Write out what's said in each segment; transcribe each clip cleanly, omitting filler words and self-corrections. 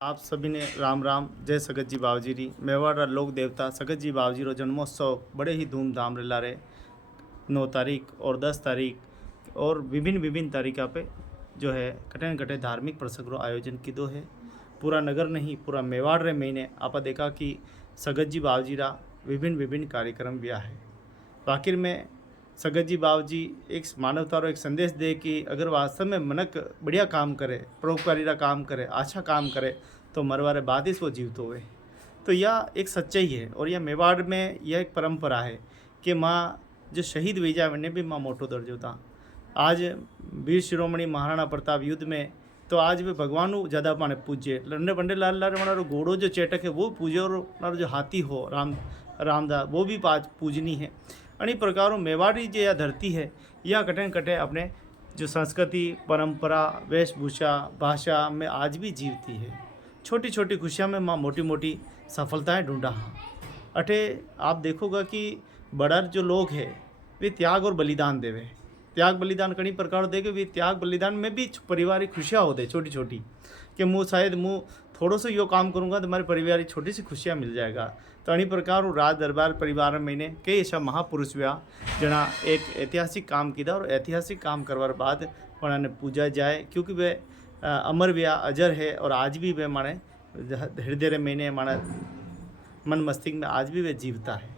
आप सभी ने राम राम जय सगत जी बावजी री मेवाड़ रा लोक देवता सगत जी बावजी रो जन्मोत्सव बड़े ही धूमधाम रे लारे 9 तारीख और 10 तारीख और विभिन्न विभिन्न तारीखा पे जो है कटे न कटे धार्मिक प्रसंग रो आयोजन किदो है। पूरा नगर नहीं पूरा मेवाड़ रे महीने आप देखा कि सगत जी बावजी रा विभिन्न विभिन्न कार्यक्रम ब्याह है। आखिर में सगत जी बावजी एक मानवता रो एक संदेश दे कि अगर वास्तव में मनक बढ़िया काम करे परोपकारी रा काम करे अच्छा काम करे तो मरवारे बाद ही वो जीवित होवे। तो यह एक सच्चाई है और यह मेवाड़ में यह एक परंपरा है कि माँ जो शहीद वेजा ने भी माँ मोटो दर्जो था। आज वीर शिरोमणि महाराणा प्रताप युद्ध में तो आज भी भगवान ज़्यादा माने पूज्य लंडे बंडे लाल लाल मनारो घोड़ो जो चेटक है वो पूजे और मनारो जो हाथी हो रामदा वो भी पूजनी है। अनी प्रकारों मेवाड़ी जो यह धरती है यह कटे न कटे अपने जो संस्कृति परंपरा वेशभूषा भाषा में आज भी जीवती है। छोटी छोटी खुशियाँ में माँ मोटी मोटी सफलताएं ढूंढा हाँ। अठे आप देखोगा कि बड़ा जो लोग है वे त्याग और बलिदान देवे त्याग बलिदान कई प्रकार देगे वे त्याग बलिदान में भी पारिवारिक खुशियाँ होते छोटी छोटी कि मुँह शायद मुँह थोड़ो सो यो काम करूँगा तो हमारे परिवार की छोटी सी खुशियाँ मिल जाएगा। तो अनी प्रकार राज दरबार परिवार में ने कई ऐसा महापुरुष व्या जना एक ऐतिहासिक काम किया और ऐतिहासिक काम करवार बाद उन्होंने पूजा जाए क्योंकि वे अमर व्या अजर है और आज भी वे माने हृदय महीने माने मन मस्तिष्क में आज भी वे जीवता है।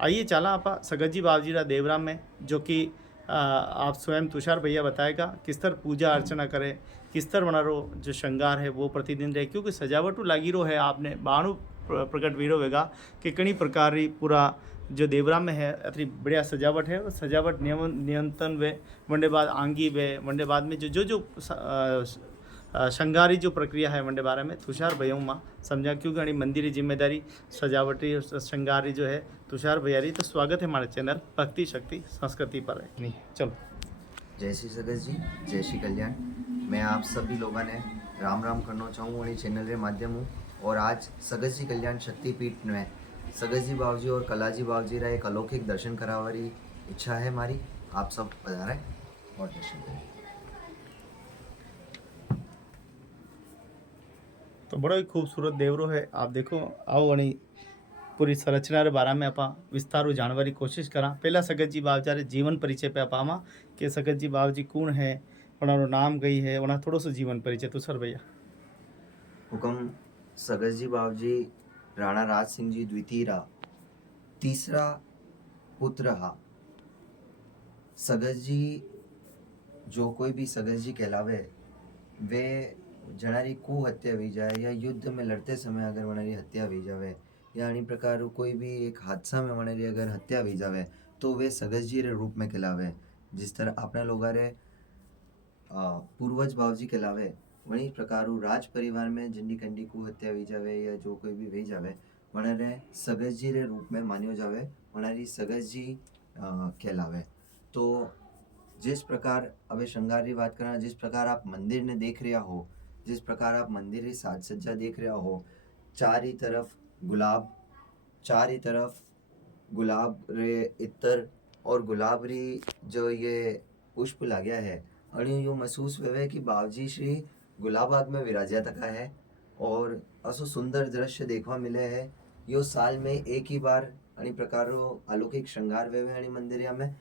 आइए चला आप सगत जी बावजी रा देवराम में जो कि आप स्वयं तुषार भैया बताएगा किस तरह पूजा अर्चना करे किस तरह बनारो जो श्रृंगार है वो प्रतिदिन रहे क्योंकि सजावट लागी रो है आपने बाणु प्रकट वीरो होगा कि कई प्रकार की पूरा जो देवराम में है अति बढ़िया सजावट है और सजावट नियंत्रण वे वनडे बाद आंगी वे वनडे बाद में जो श्रृंगारी जो प्रक्रिया है वनडे बारे में तुषार भैया माँ समझा क्योंकि अड़ी मंदिर की जिम्मेदारी सजावटी श्रृंगारी जो है तुषार भैया री। तो स्वागत है हमारे चैनल भक्ति शक्ति संस्कृति पर है नहीं चलो। जय श्री सगत जी जय श्री कल्याण। मैं आप सभी लोगों ने राम राम करना चाहूँ और चैनल के माध्यम हूँ और आज सगत जी कल्याण शक्तिपीठ में सगत जी बावजी और कलाजी बावजी रा एक अलौकिक दर्शन करावारी इच्छा है हमारी। आप सब पधारें और दर्शन करें। तो बड़ा ही खूबसूरत देवरो है आप देखो आओ अणी पूरी संरचना के बारे में आप विस्तारू जानने की कोशिश करा। पहला सगत जी बावजा जीवन परिचय पे आप आवा कि सगत जी बावजी कौन है उन्होंने नाम गई है उन्हें थोड़ा सा जीवन परिचय तो सर भैया हुक्म सगत जी बावजी राणा राज सिंह जी द्वितीय रा तीसरा पुत्र हा। सगत जी जो कोई भी सगत जी कहलावे वे जनारी को हत्या हुई जाए या युद्ध में लड़ते समय अगर वनारी हत्या हुई जावे या अन्य प्रकार कोई भी एक हादसा में वनारी अगर हत्या हुई जावे तो वे सगत जी रे रूप में कहलावे। जिस तरह अपने लोग रे पूर्वज बावजी कहलावे वही प्रकार राज परिवार में जिंडी कंडी को हत्या हुई जावे या जो कोई भी हुई जावे वनारे सगत जी रे रूप में मान्यो जावे वनारी सगत जी कहलावे। तो जिस प्रकार अबे श्रृंगार की बात करना जिस प्रकार आप मंदिर ने देख रहा हो जिस प्रकार आप मंदिर की साज सज्जा देख रहा हो चार ही तरफ गुलाब रे इत्र और गुलाब री जो ये पुष्प लाग्या है और यो महसूस हुए कि बावजी श्री गुलाबाग में विराजा तका है और असो सुंदर दृश्य देखवा मिले है। यो साल में एक ही बार अन्य प्रकार अलौकिक श्रृंगार वे अन्य मंदिर में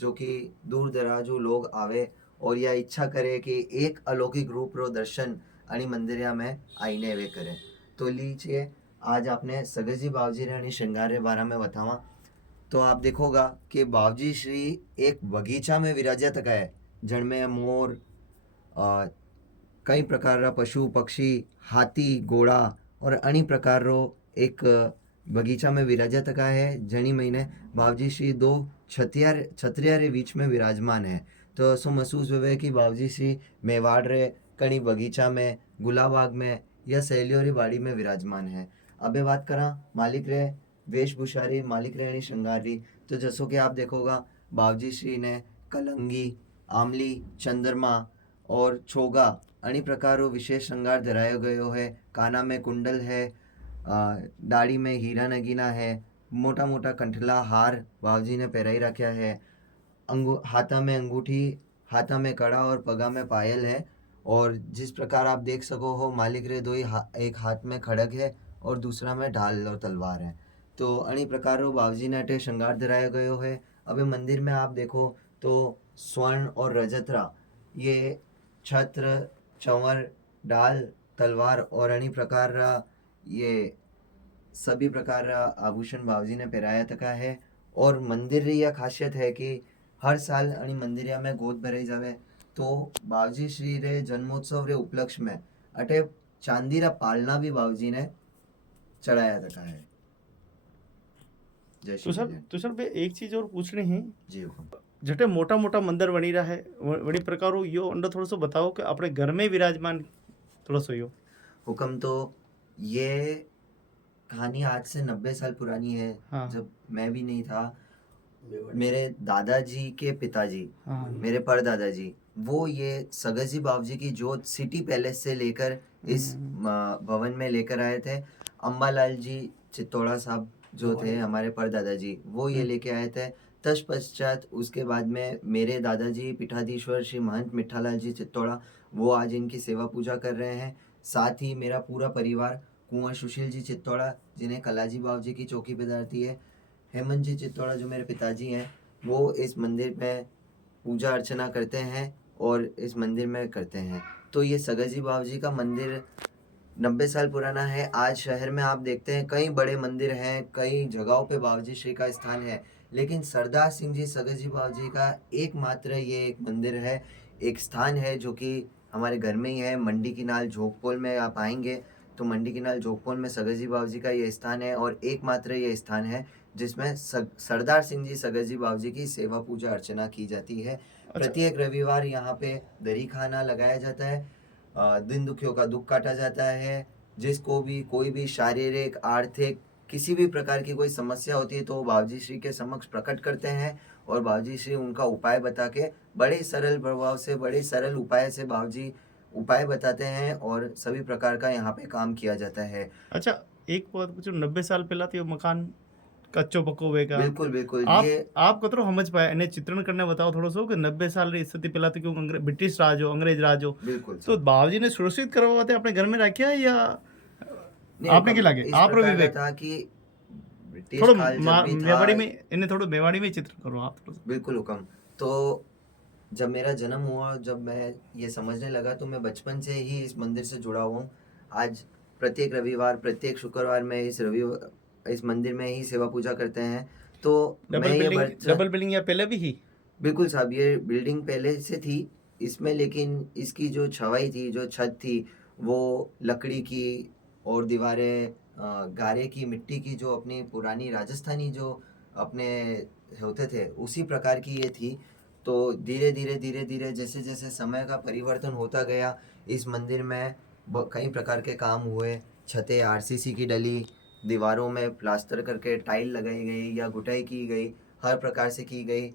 जो कि दूर दराजू लोग आवे और यह इच्छा करे कि एक अलौकिक रूप रो दर्शन अन्य मंदिर में आईने वे करे। तो लीजिए आज आपने सगत जी बावजी रे श्रृंगार के बारे में बतावा। तो आप देखोगा कि बावजी श्री एक बगीचा में विराजा तक है जिनमें मोर कई प्रकार रा पशु पक्षी हाथी घोड़ा और अन्य प्रकार रो एक बगीचा में विराजा तक है जनी महीने बावजी श्री दो छत्रिया रे बीच में विराजमान है। तो ऐसा महसूस हुए कि बावजी श्री मेवाड़ रे कहीं बगीचा में गुलाबाग में या सहेलियों री बाड़ी में विराजमान है। अबे बात करा मालिक रे वेशभूषा री मालिक रे श्रृंगार री तो जैसो कि आप देखोगा बावजी श्री ने कलंगी आमली चंद्रमा और छोगा अन्य प्रकारों विशेष श्रृंगार धरायो गयो है। काना में कुंडल है दाढ़ी में हीरा नगीना है मोटा मोटा कंठला हार बावजी ने पहराई रखा है। हाथा में अंगूठी हाथा में कड़ा और पगा में पायल है और जिस प्रकार आप देख सको हो मालिक रे एक हाथ में खड़ग है और दूसरा में ढाल और तलवार है। तो अणी प्रकार बाबूजी ने अटे श्रृंगार धराया गयो है। अबे मंदिर में आप देखो तो स्वर्ण और रजतरा ये छत्र, चंवर, ढाल, तलवार और अणी प्रकार ये सभी प्रकार आभूषण बाबूजी ने पहराया तका है। और मंदिर री यह खासियत है कि हर साल अणी मंदिरिया में गोद भराई जावे तो बाबूजी श्री रे जन्मोत्सव रे उपलक्ष्य में अटे चांदी रा पालना भी बाबूजी ने चढ़ाया तका है। जय श्री तुषार विजय। तुषार भाई एक चीज और पूछनी है। जी हुकुम। जटे मोटा मोटा मंदिर बनी रहा है वड़ी प्रकार यो अंडर थोड़ा सा बताओ कि अपने घर में विराजमान थोड़ा सा यो। हुक्म तो ये कहानी आज से 90 साल पुरानी है। हाँ। जब मैं भी नहीं था, मेरे दादाजी के पिताजी, हाँ। मेरे परदादाजी, वो ये सगजी बाबूजी की जोत सिटी पैलेस से लेकर इस भवन में लेकर आए थे। अम्बालाल जी चित्तौड़ा साहब जो थे हमारे परदादाजी, वो ये लेके आए थे। तत्पश्चात उसके बाद में मेरे दादाजी पीठाधीश्वर श्री महंत मिठालाल जी चित्तौड़ा, वो आज इनकी सेवा पूजा कर रहे हैं। साथ ही मेरा पूरा परिवार कुंवर सुशील जी चित्तौड़ा जिन्हें कलाजी बाबूजी की चौकी पिदारती है, हेमंत जी चित्तौड़ा जो मेरे पिताजी हैं, वो इस मंदिर में पूजा अर्चना करते हैं और इस मंदिर में करते हैं। तो ये सगजी बाबूजी का मंदिर 90 साल पुराना है। आज शहर में आप देखते हैं कई बड़े मंदिर हैं, कई जगहों पे बाबूजी श्री का स्थान है, लेकिन सरदार सिंह जी सगजी बाबूजी का एकमात्र ये एक मंदिर है, एक स्थान है जो कि हमारे घर में ही है। मंडी की नाल जोगपोल में आप आएंगे तो मंडी की नाल जोगपोल में सगजी बाबूजी का ये स्थान है और एकमात्र ये स्थान है जिसमें सरदार सिंह जी सगजी बाबूजी की सेवा पूजा अर्चना की जाती है। प्रत्येक रविवार यहाँ पे दरी खाना लगाया जाता है, दिन दुखियों का दुख काटा जाता है। जिसको भी कोई भी शारीरिक आर्थिक किसी भी प्रकार की कोई समस्या होती है तो वो बाबूजी श्री के समक्ष प्रकट करते हैं और बाबूजी श्री उनका उपाय बता के बड़े सरल प्रभाव से, बड़े सरल उपाय से बाबूजी उपाय बताते हैं और सभी प्रकार का यहाँ पे काम किया जाता है। अच्छा एक बात पूछो, 90 साल पहला तो यो मकान कच्चो पक्को वेगा। बिल्कुल बिल्कुल। आप ये आप कतरो समझ पाए इन्हें चित्रण करने बताओ थोड़ा सो कि 90 साल री स्थिति पहला तो क्यों ब्रिटिश राज हो, अंग्रेज राज हो, बिल्कुल तो बाबूजी ने सुरक्षित करवाते अपने घर में रखा है या नहीं, आपने क्या लगे इस आप प्रकार विवेक था कि ब्रिटिश थोड़ा काल जब भी था। मेवाड़ी में इन्हें थोड़ा मेवाड़ी में चित्र करो आप थोड़ा सा। बिल्कुल हुक्म। तो जब मेरा जन्म हुआ, जब मैं ये समझने लगा तो मैं बचपन से ही इस मंदिर से जुड़ा हुआ हूँ। आज प्रत्येक रविवार, प्रत्येक शुक्रवार में इस मंदिर में ही सेवा पूजा करते हैं। तो डबल बिल्डिंग या पहले भी ही? बिल्कुल साहब, ये बिल्डिंग पहले से थी इसमें, लेकिन इसकी जो छवाई थी, जो छत थी, वो लकड़ी की और दीवारें गारे की, मिट्टी की, जो अपनी पुरानी राजस्थानी जो अपने होते थे उसी प्रकार की ये थी। तो धीरे धीरे जैसे जैसे समय का परिवर्तन होता गया, इस मंदिर में कई प्रकार के काम हुए। छतें आरसीसी की डली, दीवारों में प्लास्टर करके टाइल लगाई गई या गुटाई की गई, हर प्रकार से की गई।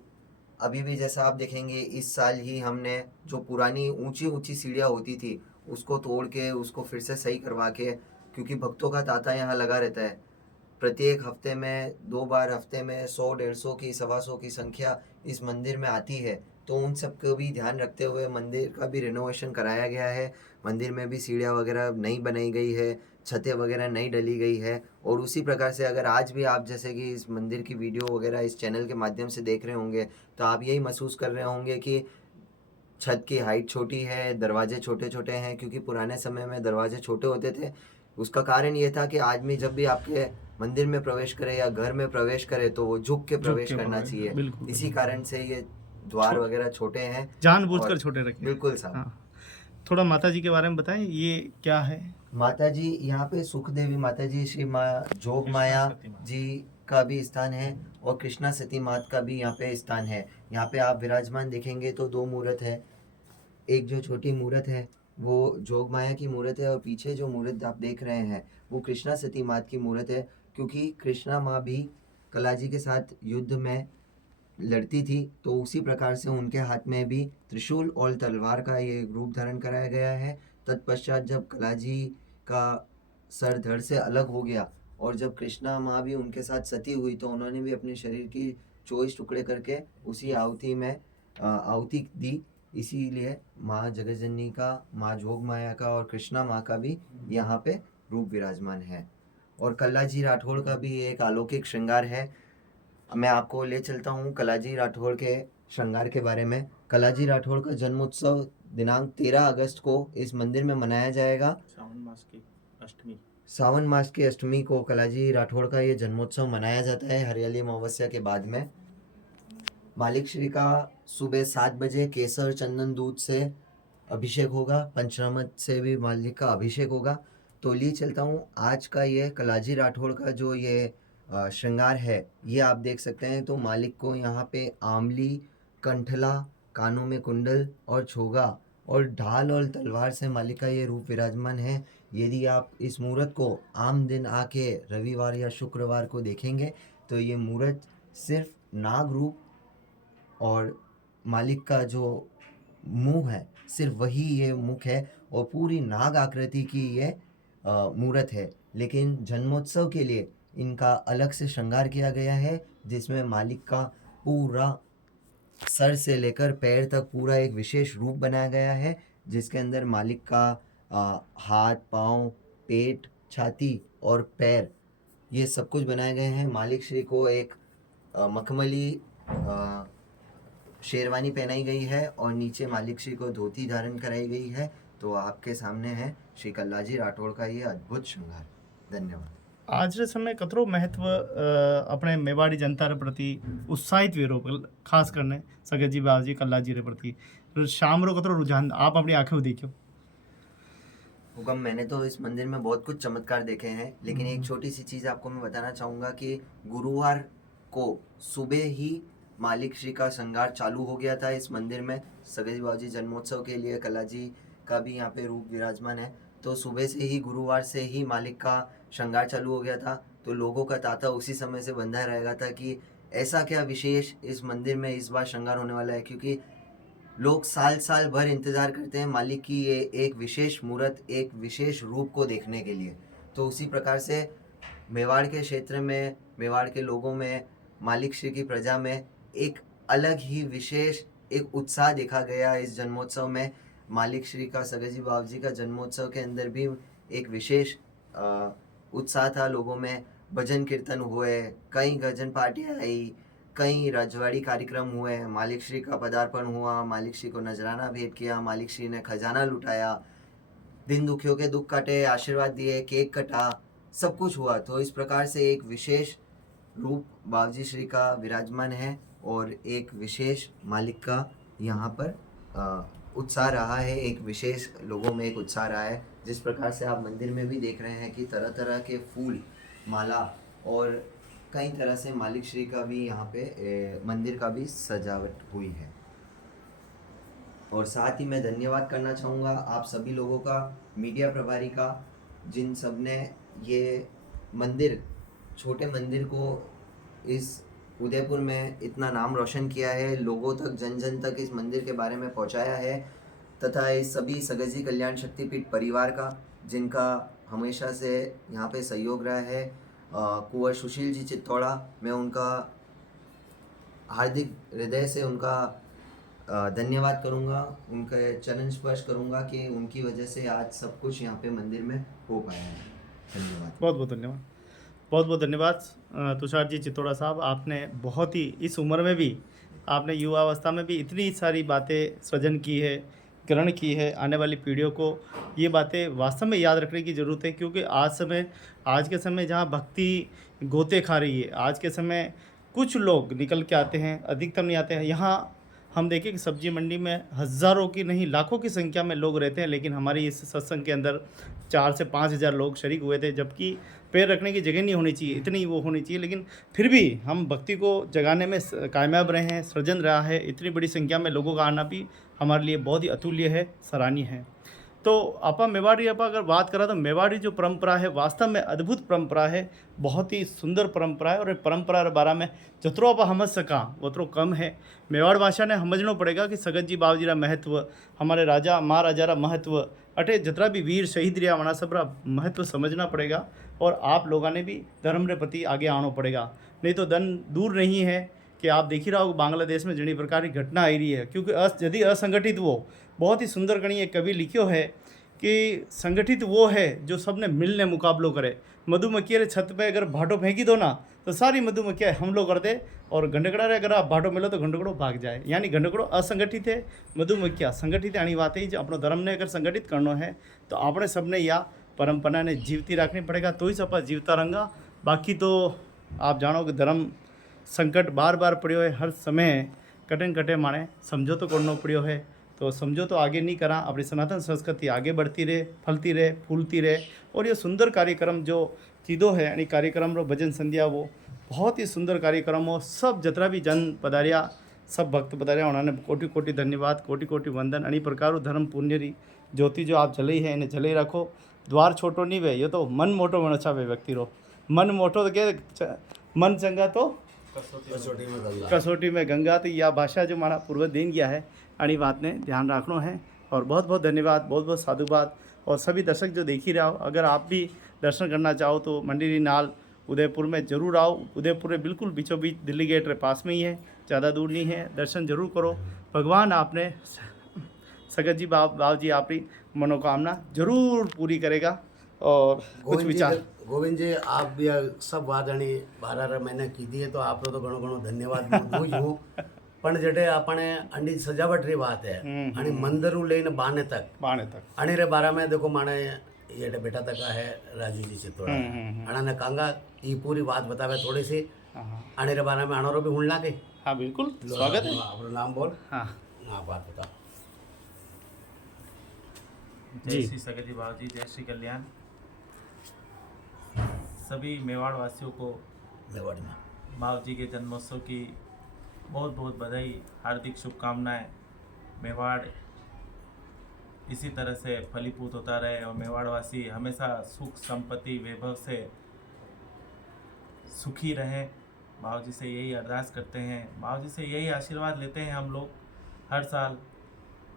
अभी भी जैसा आप देखेंगे, इस साल ही हमने जो पुरानी ऊंची ऊंची सीढ़ियाँ होती थी उसको तोड़ के उसको फिर से सही करवा के, क्योंकि भक्तों का तांता यहाँ लगा रहता है। प्रत्येक हफ्ते में 2 बार हफ्ते में 100-150 की 125 की संख्या इस मंदिर में आती है। तो उन सब का भी ध्यान रखते हुए मंदिर का भी रिनोवेशन कराया गया है। मंदिर में भी सीढ़ियाँ वगैरह नई बनाई गई है, छतें वगैरह नई डली गई है। और उसी प्रकार से अगर आज भी आप जैसे कि इस मंदिर की वीडियो वगैरह इस चैनल के माध्यम से देख रहे होंगे तो आप यही महसूस कर रहे होंगे कि छत की हाइट छोटी है, दरवाजे छोटे छोटे हैं, क्योंकि पुराने समय में दरवाजे छोटे होते थे। उसका कारण ये था कि आदमी जब भी आपके मंदिर में प्रवेश करे या घर में प्रवेश करे तो वो झुक के प्रवेश करना चाहिए। इसी कारण से ये द्वार वगैरह छोटे हैं, जानबूझकर छोटे रखे। बिल्कुल साहब। हाँ। थोड़ा माता जी के बारे में बताएं, ये क्या है? माता जी यहाँ पे सुख देवी माता जी, श्री माँ जोग माया जी का भी स्थान है और कृष्णा सती माता का भी यहाँ पे स्थान है। यहाँ पे आप विराजमान देखेंगे तो 2 मूर्त है। एक जो छोटी मूर्त है वो जोग माया की मूर्त है और पीछे जो मूर्त आप देख रहे हैं वो कृष्णा सती माता की मूर्त है, क्योंकि कृष्णा माँ भी कलाजी के साथ युद्ध में लड़ती थी। तो उसी प्रकार से उनके हाथ में भी त्रिशूल और तलवार का ये रूप धारण कराया गया है। तत्पश्चात जब कलाजी का सर धड़ से अलग हो गया और जब कृष्णा माँ भी उनके साथ सती हुई तो उन्होंने भी अपने शरीर की 24 टुकड़े करके उसी आहुति में आहुति दी इसीलिए माँ जगतजननी का, माँ जोग माया का और कृष्णा माँ का भी यहाँ पे रूप विराजमान है। और कल्लाजी राठौड़ का भी एक अलौकिक श्रृंगार है। मैं आपको ले चलता हूँ कलाजी राठौड़ के श्रृंगार के बारे में। कलाजी राठौड़ का जन्मोत्सव दिनांक 13 अगस्त को इस मंदिर में मनाया जाएगा। सावन मास की अष्टमी को कलाजी राठौड़ का ये जन्मोत्सव मनाया जाता है हरियाली अमावस्या के बाद में। मालिक श्री का सुबह 7 बजे केसर चंदन दूध से अभिषेक होगा, पंचामृत से भी मालिक का अभिषेक होगा। तो लिए चलता हूँ आज का ये कलाजी राठौड़ का जो ये श्रृंगार है, ये आप देख सकते हैं। तो मालिक को यहाँ पे आंवली, कंठला, कानों में कुंडल और छोगा और ढाल और तलवार से मालिक का ये रूप विराजमान है। यदि आप इस मूर्त को आम दिन आके रविवार या शुक्रवार को देखेंगे तो ये मूर्त सिर्फ नाग रूप और मालिक का जो मुंह है सिर्फ वही ये मुख है और पूरी नाग आकृति की ये मूर्त है। लेकिन जन्मोत्सव के लिए इनका अलग से श्रृंगार किया गया है, जिसमें मालिक का पूरा सर से लेकर पैर तक पूरा एक विशेष रूप बनाया गया है, जिसके अंदर मालिक का हाथ, पाँव, पेट, छाती और पैर ये सब कुछ बनाए गए हैं। मालिक श्री को एक मखमली शेरवानी पहनाई गई है और नीचे मालिक श्री को धोती धारण कराई गई है। तो आपके सामने है श्री कल्लाजी राठौड़ का ये अद्भुत श्रृंगार। धन्यवाद। आज रे समय कतरो महत्व अपने मेवाड़ी जनता रे प्रति उत्साहित वीरो खास करने सगत जी बाबूजी कल्लाजी रे प्रति शाम रो कतरो रुझान आप अपनी आंखें देखियो। हुकम, मैंने तो इस मंदिर में बहुत कुछ चमत्कार देखे हैं, लेकिन एक छोटी सी चीज़ आपको मैं बताना चाहूँगा कि गुरुवार को सुबह ही मालिक श्री का श्रृंगार चालू हो गया था इस मंदिर में। सगत जी बाबूजी जन्मोत्सव के लिए कल्लाजी का भी यहाँ पे रूप विराजमान है। तो सुबह से ही, गुरुवार से ही मालिक का श्रृंगार चालू हो गया था। तो लोगों का तांता उसी समय से बंधा रहेगा था कि ऐसा क्या विशेष इस मंदिर में इस बार श्रृंगार होने वाला है, क्योंकि लोग साल साल भर इंतज़ार करते हैं मालिक की ये एक विशेष मूर्त, एक विशेष रूप को देखने के लिए। तो उसी प्रकार से मेवाड़ के क्षेत्र में, मेवाड़ के लोगों में, मालिक श्री की प्रजा में एक अलग ही विशेष एक उत्साह देखा गया इस जन्मोत्सव में। मालिक श्री का, सगत जी बाबूजी का जन्मोत्सव के अंदर भी एक विशेष उत्साह था लोगों में। भजन कीर्तन हुए, कई भजन पार्टियाँ आई, कई रजवाड़ी कार्यक्रम हुए, मालिक श्री का पदार्पण हुआ, मालिक श्री को नजराना भेंट किया, मालिक श्री ने खजाना लुटाया, दिन दुखियों के दुख काटे, आशीर्वाद दिए, केक कटा, सब कुछ हुआ। तो इस प्रकार से एक विशेष रूप बाबूजी श्री का विराजमान है और एक विशेष मालिक का यहाँ पर उत्साह रहा है, एक विशेष लोगों में एक उत्साह रहा है। जिस प्रकार से आप मंदिर में भी देख रहे हैं कि तरह तरह के फूल, माला और कई तरह से मालिक श्री का भी यहाँ पे मंदिर का भी सजावट हुई है। और साथ ही मैं धन्यवाद करना चाहूँगा आप सभी लोगों का, मीडिया प्रभारी का, जिन सब ने ये मंदिर, छोटे मंदिर को इस उदयपुर में इतना नाम रोशन किया है, लोगों तक, जन जन तक इस मंदिर के बारे में पहुंचाया है। तथा इस सभी सगत जी कल्याण शक्तिपीठ परिवार का, जिनका हमेशा से यहाँ पे सहयोग रहा है। कुंवर सुशील जी चित्तौड़ा, मैं उनका हार्दिक हृदय से उनका धन्यवाद करूँगा, उनके चरण स्पर्श करूँगा कि उनकी वजह से आज सब कुछ यहाँ पे मंदिर में हो पाया है। धन्यवाद। बहुत बहुत धन्यवाद, बहुत बहुत धन्यवाद तुषार जी चित्तौड़ा साहब। आपने बहुत ही, इस उम्र में भी आपने युवावस्था में भी इतनी सारी बातें सृजन की है, ग्रहण की है। आने वाली पीढ़ियों को ये बातें वास्तव में याद रखने की ज़रूरत है, क्योंकि आज के समय जहाँ भक्ति गोते खा रही है, आज के समय कुछ लोग निकल के आते हैं, अधिकतर नहीं आते हैं। यहाँ हम देखें कि सब्जी मंडी में हज़ारों की नहीं, लाखों की संख्या में लोग रहते हैं, लेकिन हमारी इस सत्संग के अंदर 4 से 5 हज़ार लोग शरीक हुए थे, जबकि पैर रखने की जगह नहीं होनी चाहिए, इतनी वो होनी चाहिए। लेकिन फिर भी हम भक्ति को जगाने में कामयाब रहे हैं, सृजन रहा है। इतनी बड़ी संख्या में लोगों का आना भी हमारे लिए बहुत ही अतुल्य है, सराहनीय है। तो आपा मेवाड़ी आपा अगर बात करा तो मेवाड़ी जो परंपरा है वास्तव में अद्भुत परंपरा है, बहुत ही सुंदर परंपरा है। और ये परंपरा के बारे में जतरो आप समझ सका उतरो कम है। मेवाड़ भाषा ने समझना पड़ेगा कि सगत जी बाबूजी का महत्व, हमारे राजा महाराजा का महत्व, अटे जतरा भी वीर शहीद रहा वना सब महत्व समझना पड़ेगा। और आप लोगों ने भी धर्म के प्रति आगे आना पड़ेगा, नहीं तो दन दूर नहीं है कि आप देख ही रहा हो बांग्लादेश में जड़ी प्रकार की घटना आई रही है, क्योंकि यदि असंगठित वो बहुत ही सुंदर कणी एक कवि लिखियो है कि संगठित वो है जो सबने मिलने मुकाबलो करे। मधुमक्खी रे छत पे अगर भाटो फेंकी दो ना तो सारी मधुमक्खियाँ हमलो कर दे, और गंडकड़ा रे अगर आप भाटो मिलो तो गंडकड़ो भाग जाए। यानी गंडकड़ो असंगठित है, मधुमक्खियाँ संगठित है। आनी बात है जो अपनो धर्म ने अगर संगठित करना है तो आपने सबने या परंपरा ने जीवती रखनी पड़ेगा, तो ही सपा जीवता रंगा। बाकी तो आप जानो कि धर्म संकट बार बार पड़ियो है, हर समय कटे कटे माने समझौतो करना पड़ियो है। तो समझौतो आगे नहीं करा, अपनी सनातन संस्कृति आगे बढ़ती रहे, फलती रहे, फूलती रहे। और ये सुंदर कार्यक्रम जो कीधो है यानी कार्यक्रम रो भजन संध्या वो बहुत ही सुंदर कार्यक्रम हो। सब जतरा भी जन पधारिया, सब भक्त पधारिया, उन्होंने कोटि कोटि धन्यवाद, कोटि कोटि वंदन। अनी प्रकार धर्म पुण्य री ज्योति जो आप जलई है इन्हें जलई रखो। द्वार छोटो नहीं वे, ये तो मन मोटो होना चाहिए व्यक्ति रो। मन मोटो तो के मन चंगा तो कसोटी में गंगा। तो यह भाषा जो हमारा पूर्वज देन गया है, अड़ी बात ने ध्यान रखना है। और बहुत बहुत धन्यवाद, बहुत बहुत साधुवाद। और सभी दर्शक जो देख ही रहे हो, अगर आप भी दर्शन करना चाहो तो मंडी नाल उदयपुर में ज़रूर आओ। उदयपुर में बिल्कुल बीचों बीच दिल्ली गेट के पास में ही है, ज़्यादा दूर नहीं है। दर्शन जरूर करो। भगवान आपने सगत जी बाब जी आपकी मनोकामना जरूर पूरी करेगा। और कुछ विचार गोविंद जी आप भी सब बात अणी 12 महीने कीधी है तो आप तो घणो घणो धन्यवाद दूं જ હું પણ जटे આપણે अंडी सजावट री बात है आणि मंदिरू लेने बाने तक अणी रे बारे में देखो माने ये बेटा तक है राजू जी चित्तोड़ा अणा ने कांगा ये पूरी बात बतावे थोड़ी सी अणी रे बारे में अणोरो भी हुणला के। हाँ बिल्कुल स्वागत है। अपना नाम बोल। हाँ हाँ बात बता। जय श्री सगत जी बाबू जी, जय श्री कल्याण। सभी मेवाड़ वासियों को मेवाड़ में बाबू जी के जन्मोत्सव की बहुत बहुत बधाई, हार्दिक शुभकामनाएं। मेवाड़ इसी तरह से फलीभूत होता रहे और मेवाड़ वासी हमेशा सुख संपत्ति वैभव से सुखी रहें। बाबू जी से यही अरदास करते हैं, बाबू जी से यही आशीर्वाद लेते हैं हम लोग हर साल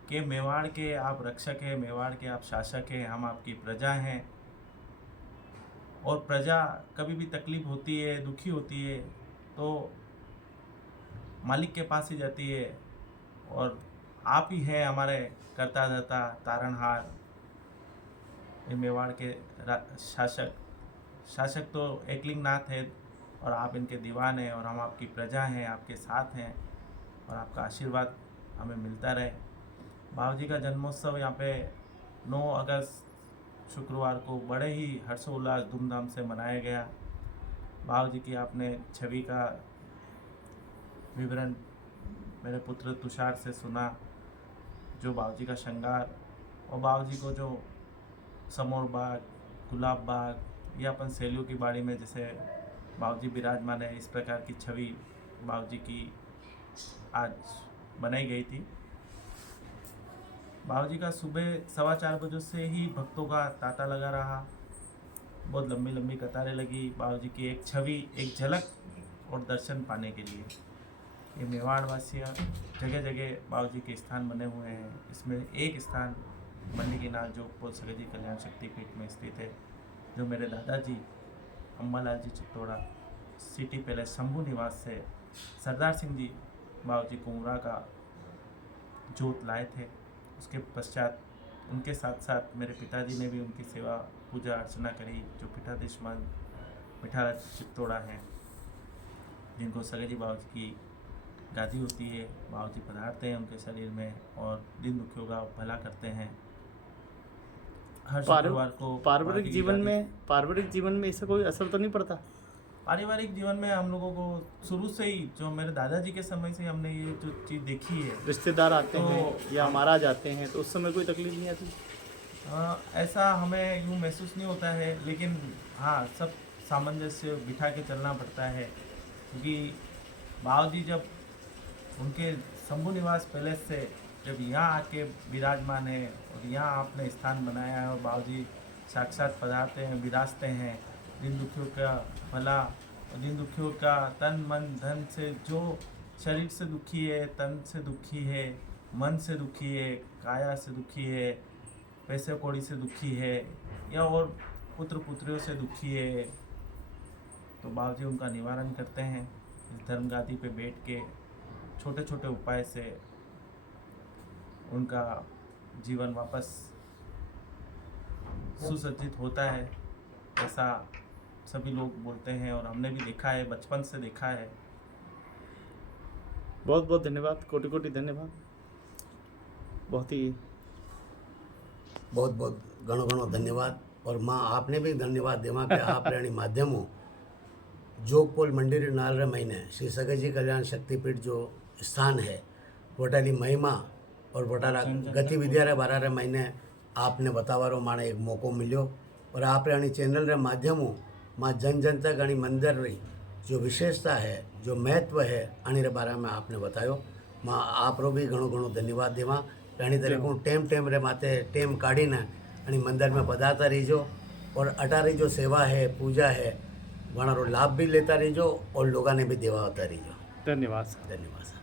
कि मेवाड़ के आप रक्षक हैं, मेवाड़ के आप शासक हैं, हम आपकी प्रजा हैं। और प्रजा कभी भी तकलीफ होती है, दुखी होती है तो मालिक के पास ही जाती है। और आप ही हैं हमारे कर्ता धर्ता तारणहार। ये मेवाड़ के शासक तो एकलिंगनाथ है और आप इनके दीवान हैं और हम आपकी प्रजा हैं, आपके साथ हैं और आपका आशीर्वाद हमें मिलता रहे। बाबू जी का जन्मोत्सव यहाँ पे 9 अगस्त शुक्रवार को बड़े ही हर्षोल्लास धूमधाम से मनाया गया। बाबू जी की आपने छवि का विवरण मेरे पुत्र तुषार से सुना, जो बाबू जी का श्रृंगार और बाबू जी को जो समोर बाग, गुलाब बाग या अपन सैलियों की बाड़ी में जैसे बाबू जी विराजमान है, इस प्रकार की छवि बाबू जी की आज बनाई गई थी। बाबू जी का सुबह 4:15 बजे से ही भक्तों का तांता लगा रहा, बहुत लंबी लंबी कतारें लगी बाबू जी की एक छवि, एक झलक और दर्शन पाने के लिए। ये मेवाड़ वासियाँ जगह जगह बाबू जी के स्थान बने हुए हैं। इसमें एक स्थान मंडी की नाल जो पोल सगत जी कल्याण शक्तिपीठ में स्थित है, जो मेरे दादाजी अम्बालाल जी चित्तौड़ा सिटी पैलेस शंभू निवास से सरदार सिंह जी बाबू जी कुमरा का जोत लाए थे। उसके पश्चात उनके साथ साथ मेरे पिताजी ने भी उनकी सेवा पूजा अर्चना करी, जो पीठाधीशमान मिठाराज चित्तौड़ा हैं, जिनको सगत जी बाबू जी की गादी होती है। बाबू जी पधारते हैं उनके शरीर में और दिन दुखियों का भला करते हैं। हर शुक्रवार को पारिवारिक जीवन में इससे कोई असर तो नहीं पड़ता? पारिवारिक जीवन में हम लोगों को शुरू से ही, जो मेरे दादाजी के समय से हमने ये जो चीज़ देखी है, रिश्तेदार आते हैं या महाराज आते हैं तो उस समय कोई तकलीफ नहीं आती? ऐसा हमें यूँ महसूस नहीं होता है, लेकिन हाँ सब सामंजस्य बिठा के चलना पड़ता है। क्योंकि बाबू जी जब उनके शंभू निवास पैलेस से जब यहाँ आके विराजमान है और यहाँ आपने स्थान बनाया है और बाबू जी साक्षात पधारते हैं, विराजते हैं, दिन दुखियों का भला और दिन दुखियों का तन मन धन से, जो शरीर से दुखी है, तन से दुखी है, मन से दुखी है, काया से दुखी है, पैसे कौड़ी से दुखी है या और पुत्र पुत्रियों से दुखी है, तो बाबू जी उनका निवारण करते हैं। इस धर्मगादी पे बैठ के छोटे छोटे उपाय से उनका जीवन वापस सुसज्जित होता है, ऐसा सभी लोग बोलते हैं और हमने भी देखा है, बचपन से देखा है। बहुत बहुत धन्यवाद, कोटि कोटि धन्यवाद। बहुत ही बहुत बहुत घणो घणो धन्यवाद। और माँ आपने भी धन्यवाद देवा कि आप रहनी माध्यमों जोगपोल मंदिर नाल रे महीने श्री सगतजी कल्याण शक्तिपीठ जो स्थान है वोटाली महिमा और वोटाला गतिविधियां रे बारे रे महीने आपने बतावारो माने एक मौको मिलो। और आप रहनी चैनल रे माध्यमों माँ जन जन तक अणी मंदिर री जो विशेषता है, जो महत्व है, आनी रे बारे में आपने बतायो। माँ आप रो भी घणो घणो धन्यवाद देवा। घणी तरीक़ो टेम रे माते टेम काढ़ीने अणी मंदिर में पधारता रहीजो और अटारी जो सेवा है, पूजा है, वहाँ रो लाभ भी लेता रहीजो और लोगों ने भी देवा होता रहीजो। धन्यवाद। धन्यवाद।